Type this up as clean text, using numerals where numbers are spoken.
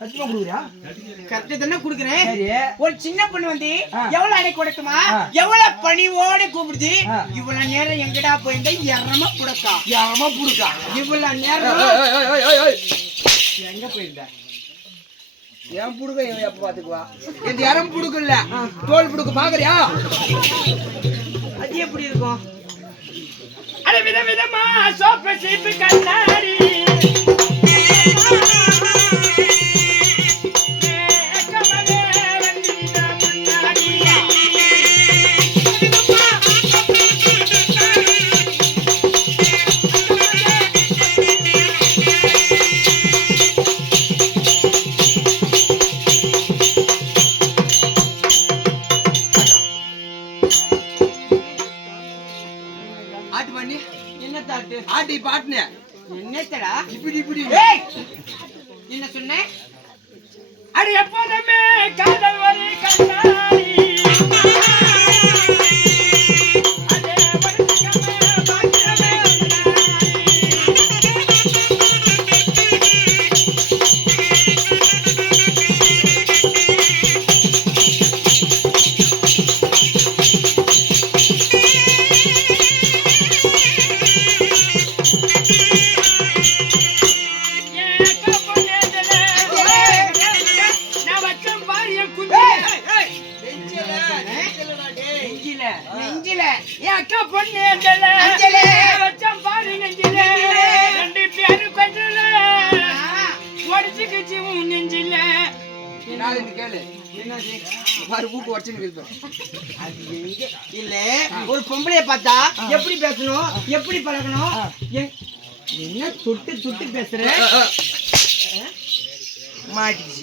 சத்தியமா குடுக்குறியா? கரெக்டா தானே குடுக்குறேன். ஒரு சின்ன பொண்ணு வந்து எவ்வளவு அடை கொடுக்குமா, எவ்வளவு பணிவோட கூப்பிடுது. இவ்வளவு நேரம் எங்கடா போயிருந்தா எரமா புடுக்கா இவ்வளவு நேரம் எங்க போயிருந்த? என் புடுக்க இவன் எப்ப பாத்துக்குவா? இந்த இறம் புடுக்கல, தோல் புடுக்க பாக்குறியா? அது எப்படி இருக்கும்? அட விதவிதமா சோப்பு சீப்பு கண்ணாடி ஆட்டி பாட்டுனே என்னத்தடா இப்படி என்ன சொன்ன? அடி எப்போதுமே காதல் ஒரு கண்ணாடி நெஞ்சில என் அக்கா பொண்ணு வச்சம் பாரு நெஞ்சில ரெண்டு பேரு கொஞ்சல உடச்சுக்கிச்சு நெஞ்சில கேளு ஊக்கு உடச்சுன்னு இல்ல. ஒரு பொம்பளைய பார்த்தா எப்படி பேசணும், எப்படி பழகணும், என்ன தொட்டு தொட்டு பேசுற? மாட்டிச்சு.